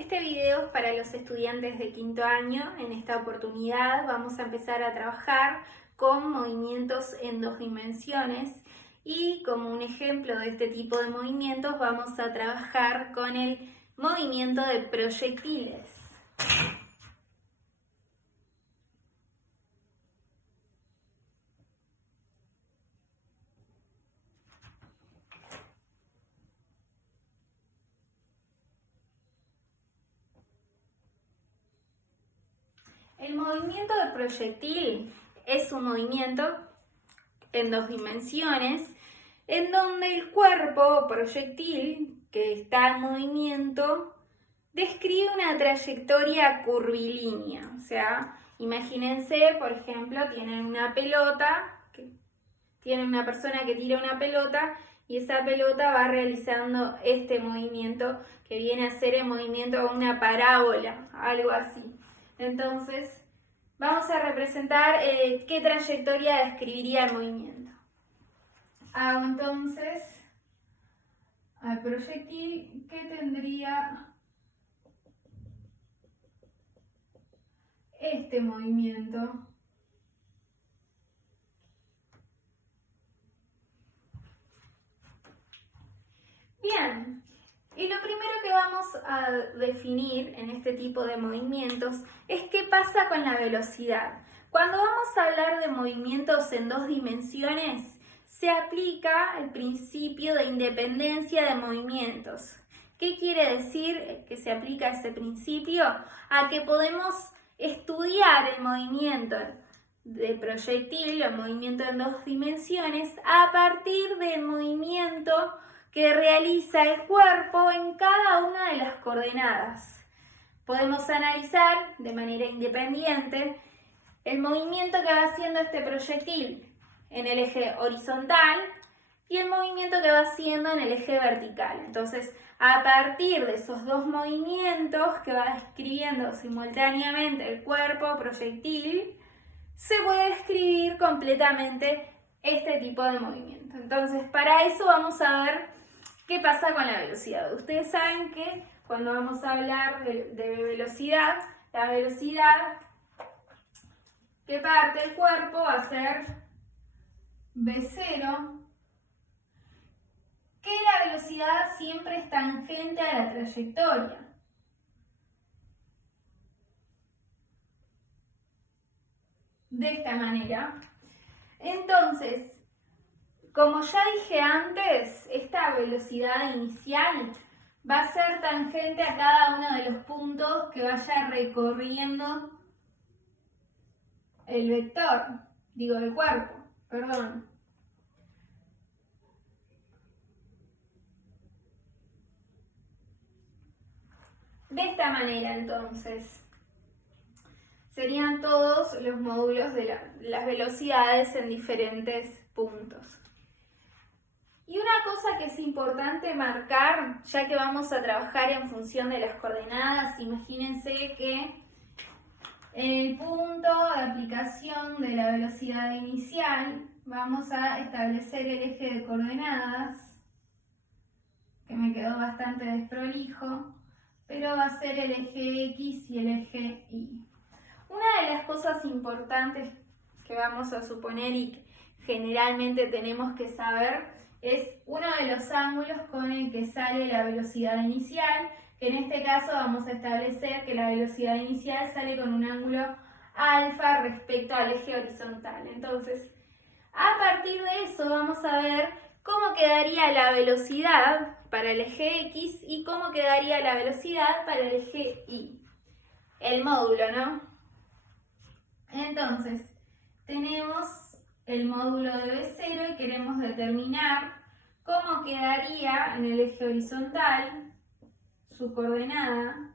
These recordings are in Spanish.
Este video es para los estudiantes de quinto año. En esta oportunidad vamos a empezar a trabajar con movimientos en dos dimensiones y como un ejemplo de este tipo de movimientos vamos a trabajar con el movimiento de proyectiles. El movimiento de proyectil es un movimiento en dos dimensiones en donde el cuerpo proyectil que está en movimiento describe una trayectoria curvilínea. O sea, imagínense, por ejemplo, tienen una persona que tira una pelota y esa pelota va realizando este movimiento que viene a ser el movimiento de una parábola, algo así. Entonces, vamos a representar qué trayectoria describiría el movimiento. Hago entonces al proyectil que tendría este movimiento. Bien, y lo primero que vamos a definir en este tipo de movimientos es qué pasa con la velocidad. Cuando vamos a hablar de movimientos en dos dimensiones, se aplica el principio de independencia de movimientos. ¿Qué quiere decir que se aplica ese principio? A que podemos estudiar el movimiento de proyectil, el movimiento en dos dimensiones, a partir del movimiento que realiza el cuerpo en cada una de las coordenadas. Podemos analizar de manera independiente el movimiento que va haciendo este proyectil en el eje horizontal y el movimiento que va haciendo en el eje vertical. Entonces, a partir de esos dos movimientos que va describiendo simultáneamente el cuerpo proyectil, se puede describir completamente este tipo de movimiento. Entonces, para eso vamos a ver qué pasa con la velocidad. Ustedes saben que cuando vamos a hablar de velocidad, la velocidad que parte el cuerpo va a ser v0, que la velocidad siempre es tangente a la trayectoria. De esta manera. Entonces, como ya dije antes, esta velocidad inicial va a ser tangente a cada uno de los puntos que vaya recorriendo el vector, el cuerpo, perdón. De esta manera, entonces, serían todos los módulos de las velocidades en diferentes puntos. Y una cosa que es importante marcar, ya que vamos a trabajar en función de las coordenadas, imagínense que en el punto de aplicación de la velocidad inicial vamos a establecer el eje de coordenadas, que me quedó bastante desprolijo, pero va a ser el eje X y el eje Y. Una de las cosas importantes que vamos a suponer y que generalmente tenemos que saber es uno de los ángulos con el que sale la velocidad inicial, que en este caso vamos a establecer que la velocidad inicial sale con un ángulo alfa respecto al eje horizontal. Entonces, a partir de eso vamos a ver cómo quedaría la velocidad para el eje X y cómo quedaría la velocidad para el eje Y. El módulo, ¿no? Entonces, tenemos el módulo de V0 y queremos determinar cómo quedaría en el eje horizontal su coordenada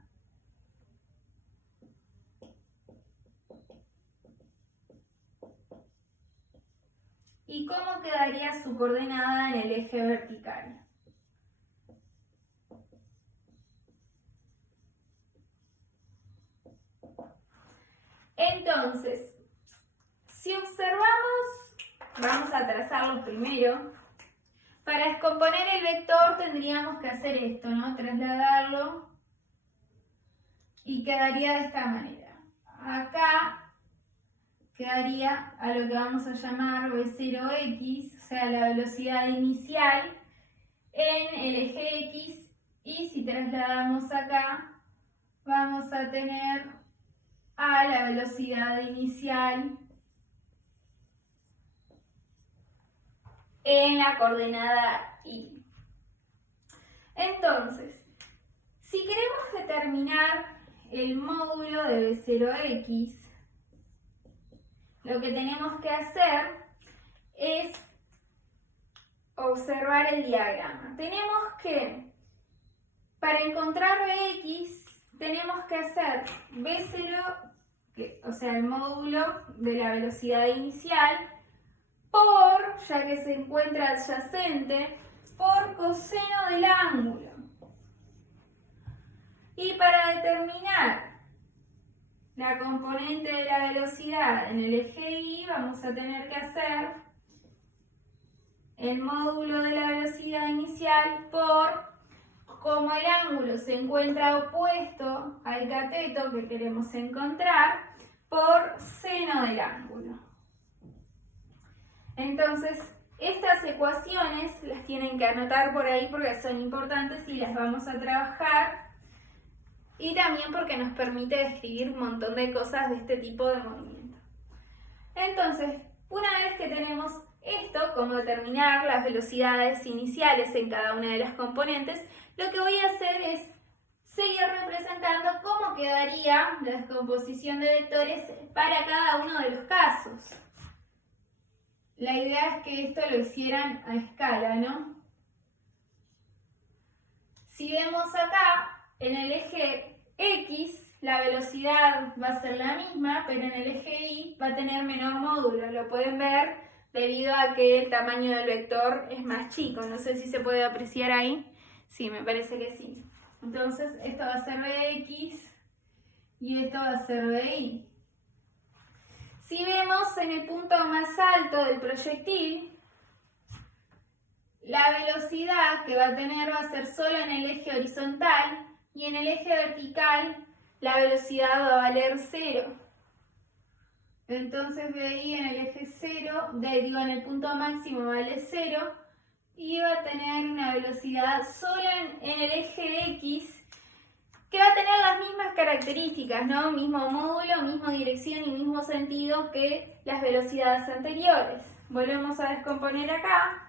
y cómo quedaría su coordenada en el eje vertical. Entonces, si observamos, vamos a trazarlo primero. Para descomponer el vector tendríamos que hacer esto, ¿no? Trasladarlo y quedaría de esta manera. Acá quedaría a lo que vamos a llamar V0x, o sea, la velocidad inicial en el eje X, y si trasladamos acá, vamos a tener a la velocidad inicial en la coordenada Y. Entonces, si queremos determinar el módulo de V0x, lo que tenemos que hacer es observar el diagrama. Tenemos que, para encontrar Vx, tenemos que hacer V0, o sea, el módulo de la velocidad inicial, por, ya que se encuentra adyacente, por coseno del ángulo. Y para determinar la componente de la velocidad en el eje Y, vamos a tener que hacer el módulo de la velocidad inicial por, como el ángulo se encuentra opuesto al cateto que queremos encontrar, por seno del ángulo. Entonces, estas ecuaciones las tienen que anotar por ahí porque son importantes y las vamos a trabajar. Y también porque nos permite describir un montón de cosas de este tipo de movimiento. Entonces, una vez que tenemos esto, cómo determinar las velocidades iniciales en cada una de las componentes, lo que voy a hacer es seguir representando cómo quedaría la descomposición de vectores para cada uno de los casos. La idea es que esto lo hicieran a escala, ¿no? Si vemos acá, en el eje X la velocidad va a ser la misma, pero en el eje Y va a tener menor módulo. Lo pueden ver debido a que el tamaño del vector es más chico. No sé si se puede apreciar ahí. Sí, me parece que sí. Entonces esto va a ser Vx y esto va a ser Vy. Si vemos en el punto más alto del proyectil, la velocidad que va a tener va a ser solo en el eje horizontal, y en el eje vertical la velocidad va a valer 0. Entonces Vy en el eje 0, en el punto máximo vale 0, y va a tener una velocidad solo en el eje X, que va a tener las mismas características, ¿no? Mismo módulo, misma dirección y mismo sentido que las velocidades anteriores. Volvemos a descomponer acá.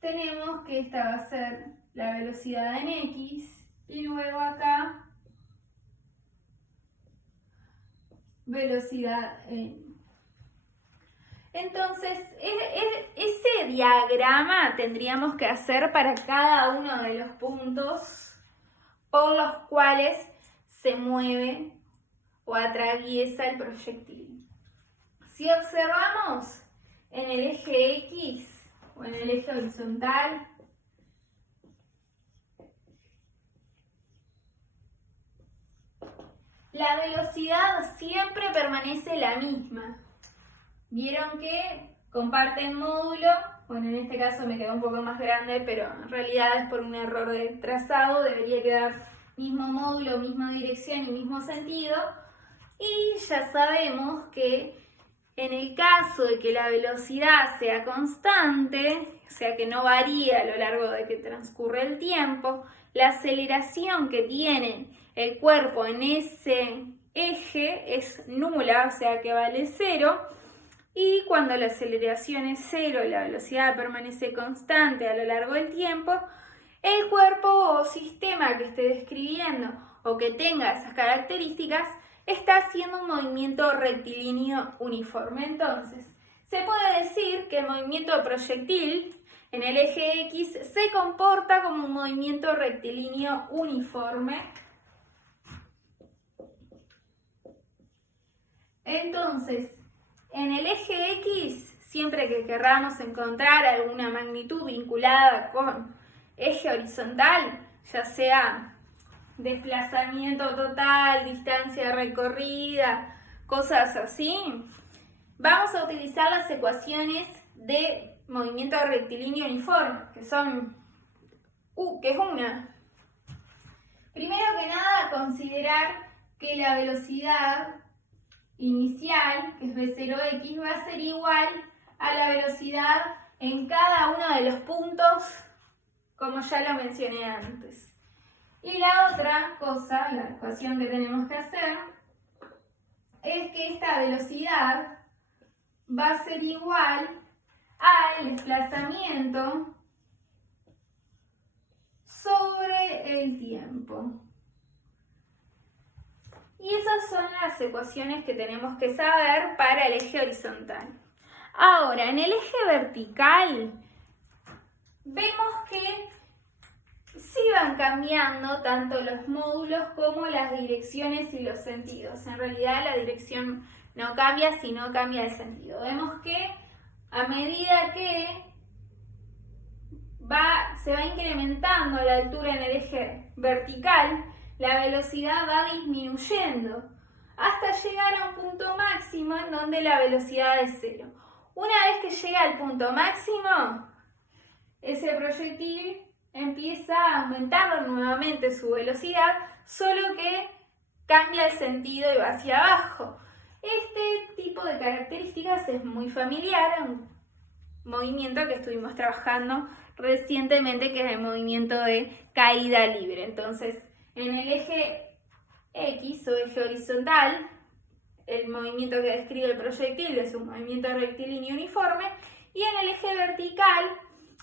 Tenemos que esta va a ser la velocidad en X y luego acá velocidad en. Entonces, ese diagrama tendríamos que hacer para cada uno de los puntos por los cuales se mueve o atraviesa el proyectil. Si observamos en el eje X o en el eje horizontal, la velocidad siempre permanece la misma. Vieron que comparten módulo, bueno, en este caso me quedó un poco más grande, pero en realidad es por un error de trazado, debería quedar mismo módulo, misma dirección y mismo sentido. Y ya sabemos que en el caso de que la velocidad sea constante, o sea que no varía a lo largo de que transcurre el tiempo, la aceleración que tiene el cuerpo en ese eje es nula, o sea que vale 0. Y cuando la aceleración es 0 y la velocidad permanece constante a lo largo del tiempo, el cuerpo o sistema que esté describiendo o que tenga esas características está haciendo un movimiento rectilíneo uniforme. Entonces, se puede decir que el movimiento proyectil en el eje X se comporta como un movimiento rectilíneo uniforme. Entonces, en el eje X, siempre que querramos encontrar alguna magnitud vinculada con eje horizontal, ya sea desplazamiento total, distancia recorrida, cosas así, vamos a utilizar las ecuaciones de movimiento rectilíneo uniforme, que son que es 1. Primero que nada, considerar que la velocidad inicial, que es v0x, va a ser igual a la velocidad en cada uno de los puntos, como ya lo mencioné antes. Y la otra cosa, la ecuación que tenemos que hacer, es que esta velocidad va a ser igual al desplazamiento sobre el tiempo. Y esas son las ecuaciones que tenemos que saber para el eje horizontal. Ahora, en el eje vertical, vemos que sí van cambiando tanto los módulos como las direcciones y los sentidos. En realidad la dirección no cambia, sino cambia el sentido. Vemos que a medida que se va incrementando la altura en el eje vertical, la velocidad va disminuyendo hasta llegar a un punto máximo en donde la velocidad es 0. Una vez que llega al punto máximo, ese proyectil empieza a aumentar nuevamente su velocidad, solo que cambia el sentido y va hacia abajo. Este tipo de características es muy familiar a un movimiento que estuvimos trabajando recientemente, que es el movimiento de caída libre. Entonces, en el eje X o eje horizontal, el movimiento que describe el proyectil es un movimiento rectilíneo uniforme, y en el eje vertical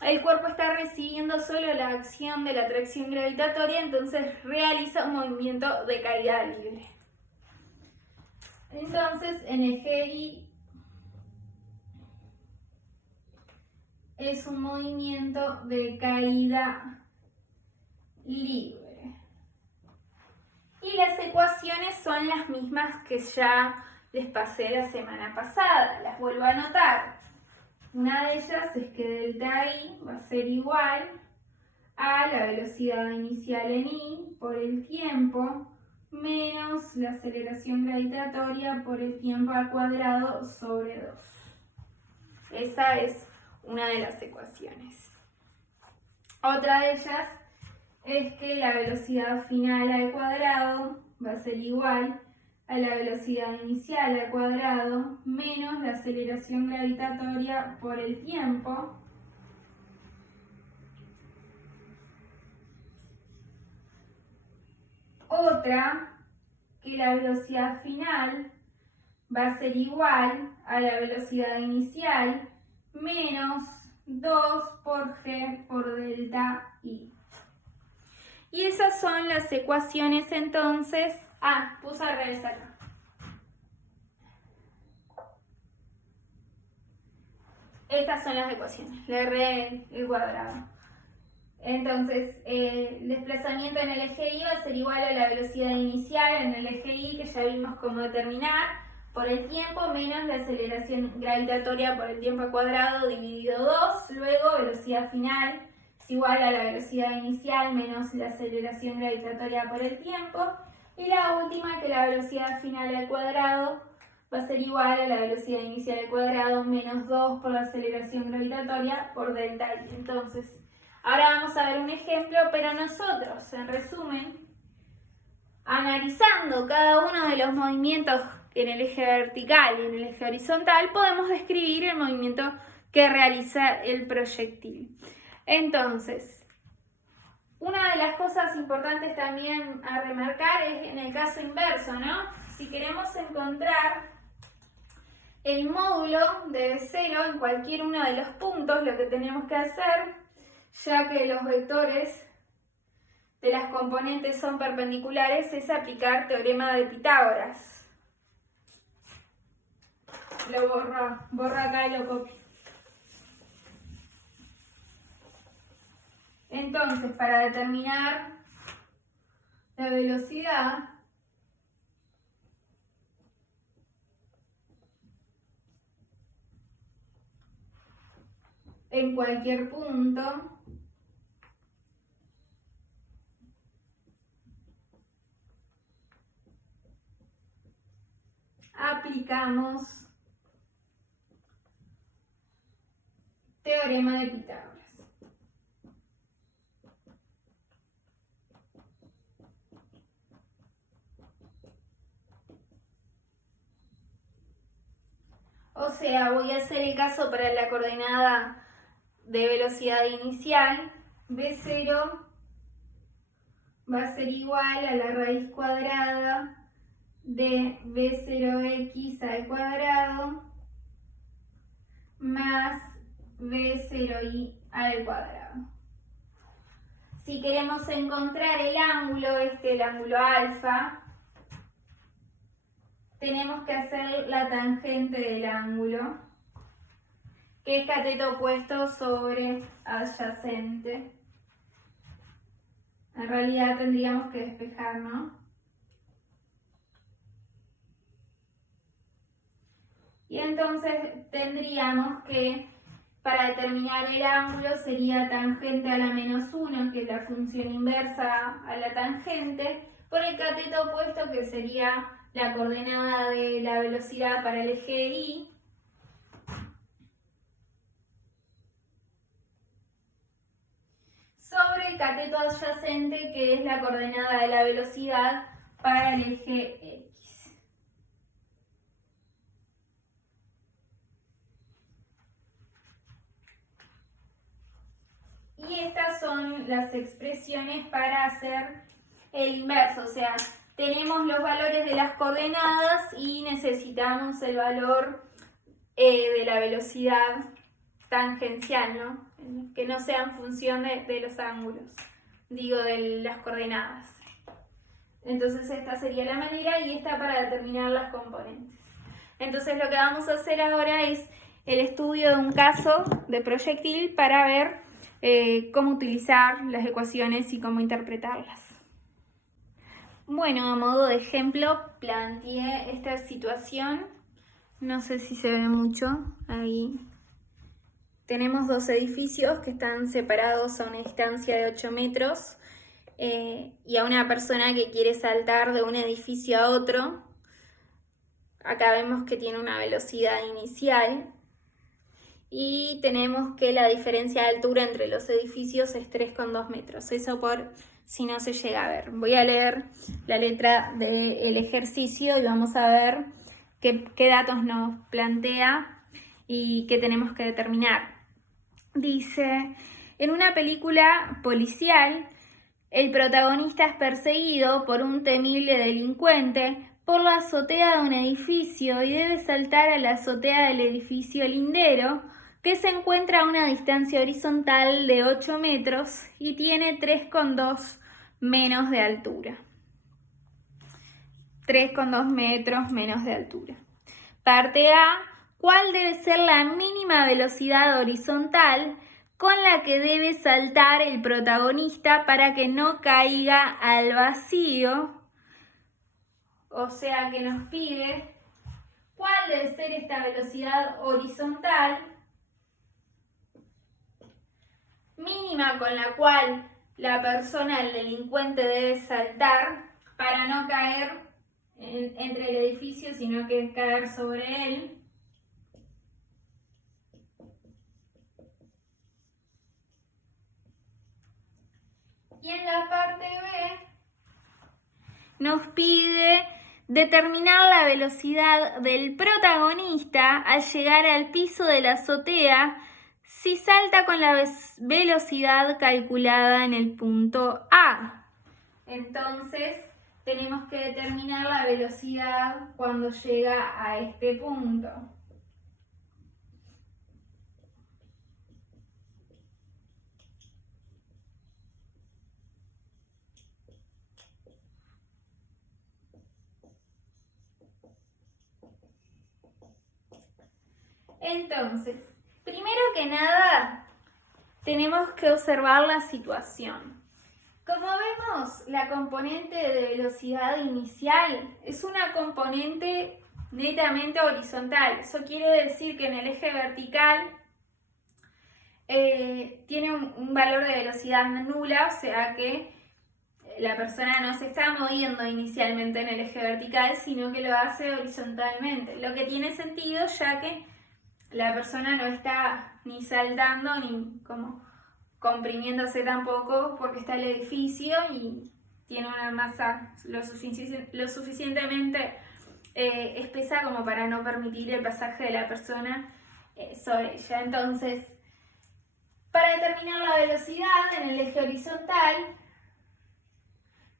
el cuerpo está recibiendo solo la acción de la atracción gravitatoria, entonces realiza un movimiento de caída libre. Entonces, en eje Y es un movimiento de caída libre. Y las ecuaciones son las mismas que ya les pasé la semana pasada, las vuelvo a anotar. Una de ellas es que delta I va a ser igual a la velocidad inicial en I por el tiempo menos la aceleración gravitatoria por el tiempo al cuadrado sobre 2. Esa es una de las ecuaciones. Otra de ellas es que la velocidad final al cuadrado va a ser igual a la velocidad inicial al cuadrado menos la aceleración gravitatoria por el tiempo otra que la velocidad final va a ser igual a la velocidad inicial menos 2 por g por delta I. Y esas son las ecuaciones entonces. Puse al revés acá. Estas son las ecuaciones, la R el cuadrado. Entonces, el desplazamiento en el eje Y va a ser igual a la velocidad inicial en el eje Y, que ya vimos cómo determinar, por el tiempo menos la aceleración gravitatoria por el tiempo al cuadrado dividido 2. Luego, velocidad final es igual a la velocidad inicial menos la aceleración gravitatoria por el tiempo. Y la última, que la velocidad final al cuadrado va a ser igual a la velocidad inicial al cuadrado menos 2 por la aceleración gravitatoria por delta I. Entonces, ahora vamos a ver un ejemplo, pero nosotros, en resumen, analizando cada uno de los movimientos en el eje vertical y en el eje horizontal, podemos describir el movimiento que realiza el proyectil. Entonces, una de las cosas importantes también a remarcar es en el caso inverso, ¿no? Si queremos encontrar el módulo de V0 en cualquier uno de los puntos, lo que tenemos que hacer, ya que los vectores de las componentes son perpendiculares, es aplicar teorema de Pitágoras. Lo borro acá y lo copio. Entonces, para determinar la velocidad, en cualquier punto, aplicamos teorema de Pitágoras. O sea, voy a hacer el caso para la coordenada de velocidad inicial. B0 va a ser igual a la raíz cuadrada de B0x al cuadrado más B0y al cuadrado. Si queremos encontrar el ángulo, el ángulo alfa, tenemos que hacer la tangente del ángulo, que es cateto opuesto sobre adyacente. En realidad tendríamos que despejar, ¿no? Y entonces tendríamos que, para determinar el ángulo, sería tangente a la menos 1, que es la función inversa a la tangente, por el cateto opuesto, que sería la coordenada de la velocidad para el eje de Y, sobre el cateto adyacente, que es la coordenada de la velocidad para el eje X. Y estas son las expresiones para hacer el inverso, o sea, tenemos los valores de las coordenadas y necesitamos el valor de la velocidad tangencial, ¿no? Que no sea en función de los ángulos, digo, de las coordenadas. Entonces esta sería la manera y esta para determinar las componentes. Entonces lo que vamos a hacer ahora es el estudio de un caso de proyectil para ver cómo utilizar las ecuaciones y cómo interpretarlas. Bueno, a modo de ejemplo, planteé esta situación. No sé si se ve mucho ahí. Tenemos dos edificios que están separados a una distancia de 8 metros y a una persona que quiere saltar de un edificio a otro. Acá vemos que tiene una velocidad inicial y tenemos que la diferencia de altura entre los edificios es 3,2 metros. Eso por si no se llega a ver. Voy a leer la letra del ejercicio y vamos a ver qué datos nos plantea y qué tenemos que determinar. Dice, en una película policial, el protagonista es perseguido por un temible delincuente por la azotea de un edificio y debe saltar a la azotea del edificio lindero, que se encuentra a una distancia horizontal de 8 metros y tiene 3,2 menos de altura. 3,2 metros menos de altura. Parte A, ¿cuál debe ser la mínima velocidad horizontal con la que debe saltar el protagonista para que no caiga al vacío? O sea que nos pide cuál debe ser esta velocidad horizontal mínima con la cual la persona, el delincuente, debe saltar para no caer entre el edificio, sino que caer sobre él. Y en la parte B nos pide determinar la velocidad del protagonista al llegar al piso de la azotea si salta con la velocidad calculada en el punto A. Entonces tenemos que determinar la velocidad cuando llega a este punto. Entonces, primero que nada, tenemos que observar la situación. Como vemos, la componente de velocidad inicial es una componente netamente horizontal. Eso quiere decir que en el eje vertical tiene un valor de velocidad nula, o sea que la persona no se está moviendo inicialmente en el eje vertical, sino que lo hace horizontalmente. Lo que tiene sentido, ya que la persona no está ni saltando ni como comprimiéndose tampoco, porque está el edificio y tiene una masa lo suficientemente espesa como para no permitir el pasaje de la persona sobre ella. Entonces, para determinar la velocidad en el eje horizontal,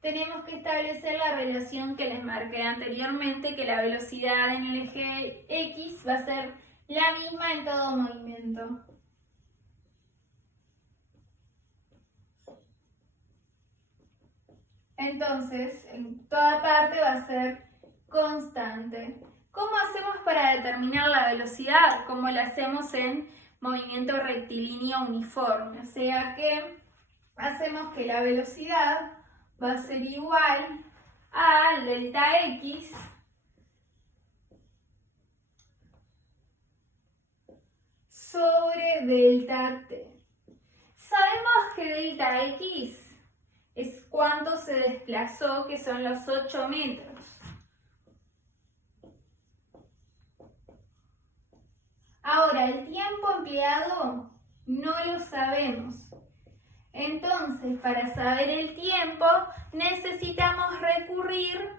tenemos que establecer la relación que les marqué anteriormente, que la velocidad en el eje X va a ser la misma en todo movimiento. Entonces, en toda parte va a ser constante. ¿Cómo hacemos para determinar la velocidad? Como lo hacemos en movimiento rectilíneo uniforme. O sea que hacemos que la velocidad va a ser igual a delta X sobre delta T. Sabemos que delta X es cuánto se desplazó, que son los 8 metros. Ahora, el tiempo empleado no lo sabemos. Entonces, para saber el tiempo, necesitamos recurrir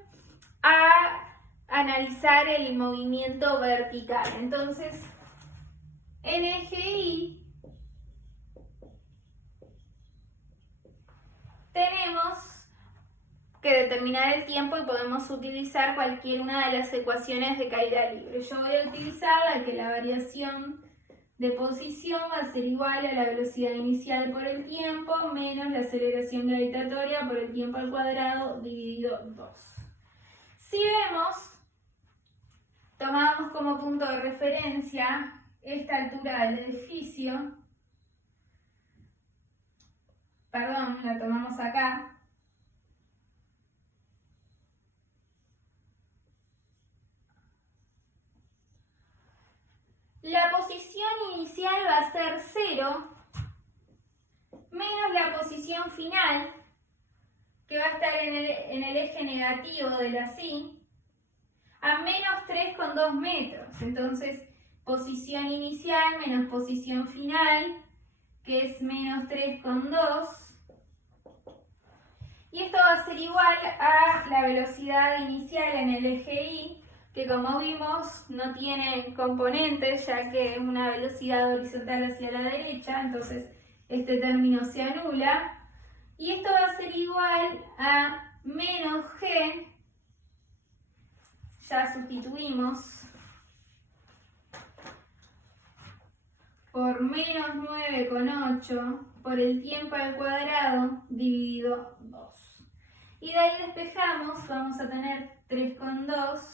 a analizar el movimiento vertical. Entonces, en eje Y tenemos que determinar el tiempo y podemos utilizar cualquier una de las ecuaciones de caída libre. Yo voy a utilizar la que la variación de posición va a ser igual a la velocidad inicial por el tiempo menos la aceleración gravitatoria por el tiempo al cuadrado dividido 2. Si vemos, tomamos como punto de referencia esta altura del edificio, perdón, la tomamos acá. La posición inicial va a ser 0 menos la posición final, que va a estar en el eje negativo de la Y, a menos 3,2 metros. Entonces, posición inicial menos posición final, que es menos 3,2. Y esto va a ser igual a la velocidad inicial en el eje Y, que como vimos no tiene componentes, ya que es una velocidad horizontal hacia la derecha, entonces este término se anula. Y esto va a ser igual a menos G, ya sustituimos, por menos 9,8 por el tiempo al cuadrado dividido 2. Y de ahí despejamos, vamos a tener 3,2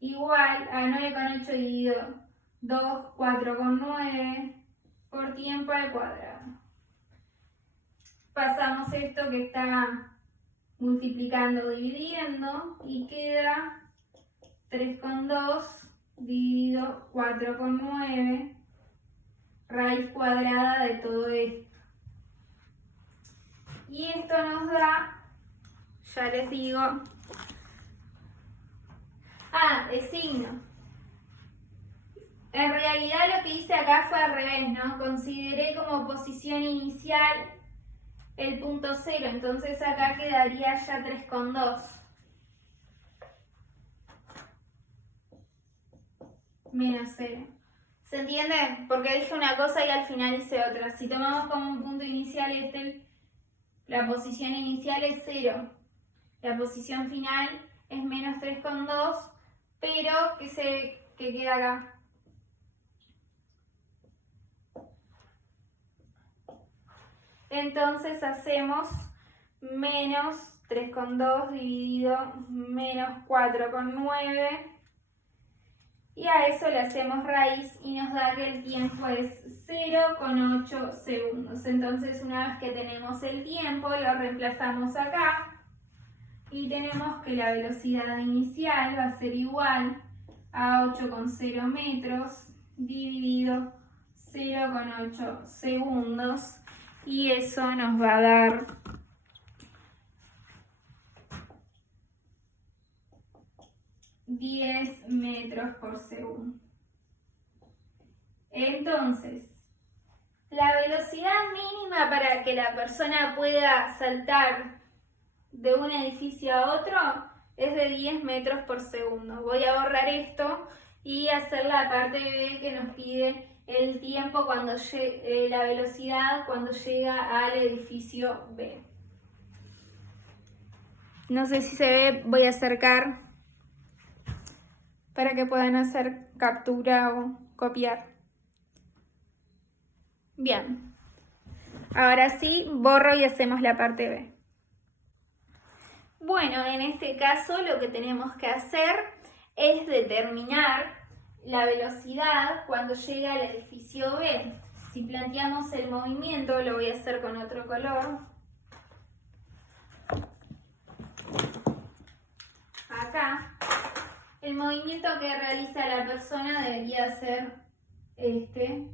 igual a 9,8 dividido 2, 4,9 por tiempo al cuadrado. Pasamos esto que está multiplicando, dividiendo, y queda 3,2 dividido 4,9 raíz cuadrada de todo esto. Y esto nos da, ya les digo, de signo. En realidad lo que hice acá fue al revés, ¿no? Consideré como posición inicial el punto 0, entonces acá quedaría ya 3,2. Menos 0. ¿Se entiende? Porque dije una cosa y al final hice otra. Si tomamos como un punto inicial la posición inicial es 0. La posición final es menos 3,2, pero que queda acá. Entonces hacemos menos 3,2 dividido menos 4,9 y a eso le hacemos raíz y nos da que el tiempo es 0,8 segundos. Entonces una vez que tenemos el tiempo lo reemplazamos acá y tenemos que la velocidad inicial va a ser igual a 8,0 metros dividido 0,8 segundos. Y eso nos va a dar 10 metros por segundo. Entonces, la velocidad mínima para que la persona pueda saltar de un edificio a otro es de 10 metros por segundo. Voy a borrar esto y hacer la parte B que nos pide el tiempo cuando la velocidad cuando llega al edificio B. No sé si se ve, voy a acercar para que puedan hacer captura o copiar. Bien, ahora sí, borro y hacemos la parte B. Bueno, en este caso lo que tenemos que hacer es determinar la velocidad cuando llega al edificio B. Si planteamos el movimiento, lo voy a hacer con otro color. Acá, el movimiento que realiza la persona debería ser este.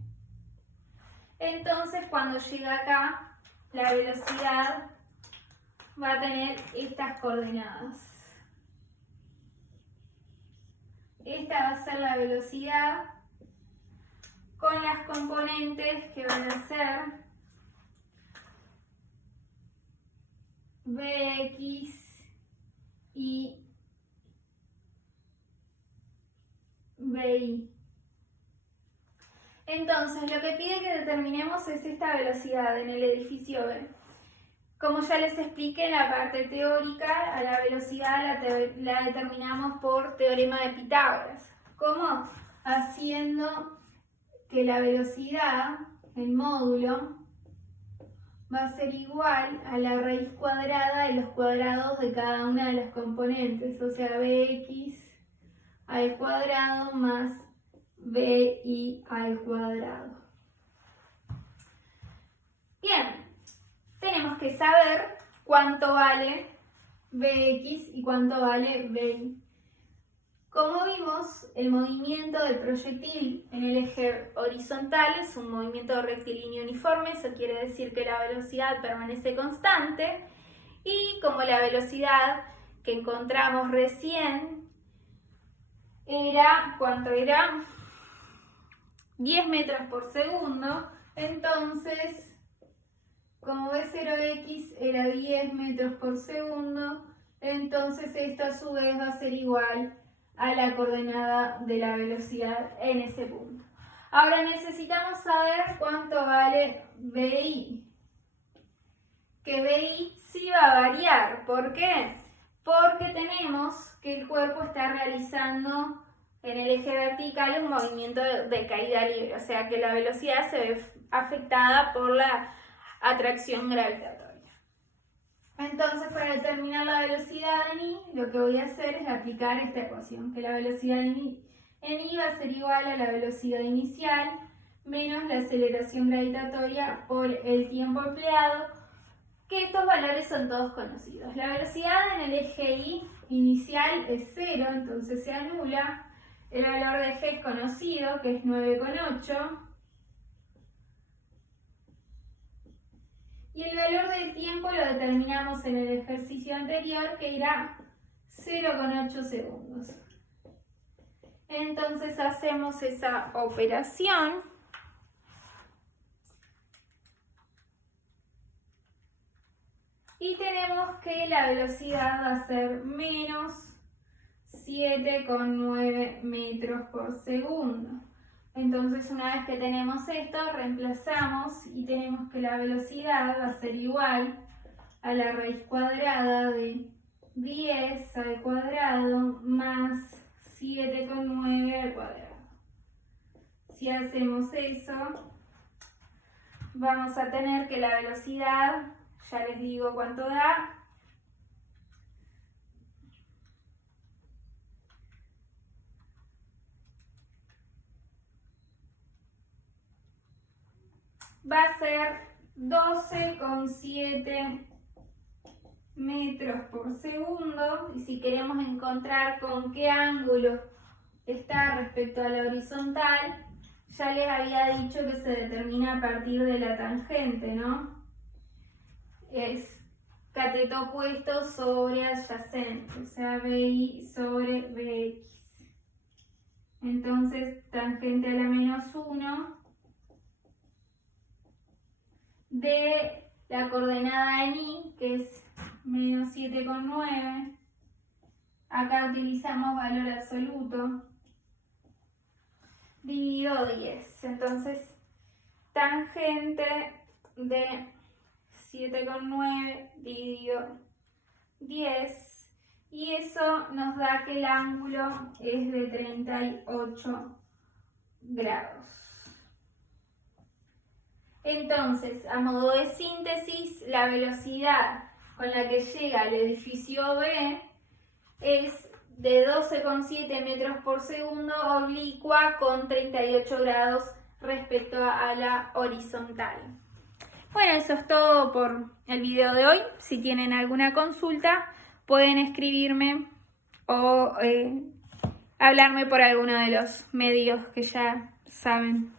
Entonces, cuando llega acá, la velocidad va a tener estas coordenadas. Esta va a ser la velocidad con las componentes que van a ser Bx y Bi. Entonces, lo que pide que determinemos es esta velocidad en el edificio B. Como ya les expliqué en la parte teórica, a la velocidad la determinamos por teorema de Pitágoras. ¿Cómo? Haciendo que la velocidad, el módulo, va a ser igual a la raíz cuadrada de los cuadrados de cada una de las componentes, o sea, bx al cuadrado más bi al cuadrado. Bien, tenemos que saber cuánto vale bx y cuánto vale bi. Como vimos, el movimiento del proyectil en el eje horizontal es un movimiento rectilíneo uniforme, eso quiere decir que la velocidad permanece constante, y como la velocidad que encontramos recién era, ¿cuánto era? 10 metros por segundo, entonces como B0x era 10 metros por segundo, entonces esto a su vez va a ser igual a la coordenada de la velocidad en ese punto. Ahora necesitamos saber cuánto vale BI. Que BI sí va a variar. ¿Por qué? Porque tenemos que el cuerpo está realizando en el eje vertical un movimiento de caída libre, o sea que la velocidad se ve afectada por la atracción gravitatoria. Entonces, para determinar la velocidad en I, lo que voy a hacer es aplicar esta ecuación, que la velocidad en I va a ser igual a la velocidad inicial menos la aceleración gravitatoria por el tiempo empleado, que estos valores son todos conocidos. La velocidad en el eje I inicial es 0, entonces se anula. El valor de G es conocido, que es 9,8. Y el valor del tiempo lo determinamos en el ejercicio anterior, que era 0,8 segundos. Entonces hacemos esa operación. Y tenemos que la velocidad va a ser menos 7,9 metros por segundo. Entonces, una vez que tenemos esto, reemplazamos y tenemos que la velocidad va a ser igual a la raíz cuadrada de 10 al cuadrado más 7,9 al cuadrado. Si hacemos eso, vamos a tener que la velocidad, ya les digo cuánto da, va a ser 12,7 metros por segundo. Y si queremos encontrar con qué ángulo está respecto a la horizontal, ya les había dicho que se determina a partir de la tangente, ¿no? Es cateto opuesto sobre adyacente, o sea, BI sobre BX. Entonces, tangente a la menos 1 de la coordenada en I, que es menos 7,9, acá utilizamos valor absoluto, dividido 10. Entonces, tangente de 7,9 dividido 10. Y eso nos da que el ángulo es de 38 grados. Entonces, a modo de síntesis, la velocidad con la que llega al edificio B es de 12,7 metros por segundo oblicua con 38 grados respecto a la horizontal. Bueno, eso es todo por el video de hoy. Si tienen alguna consulta, pueden escribirme o hablarme por alguno de los medios que ya saben.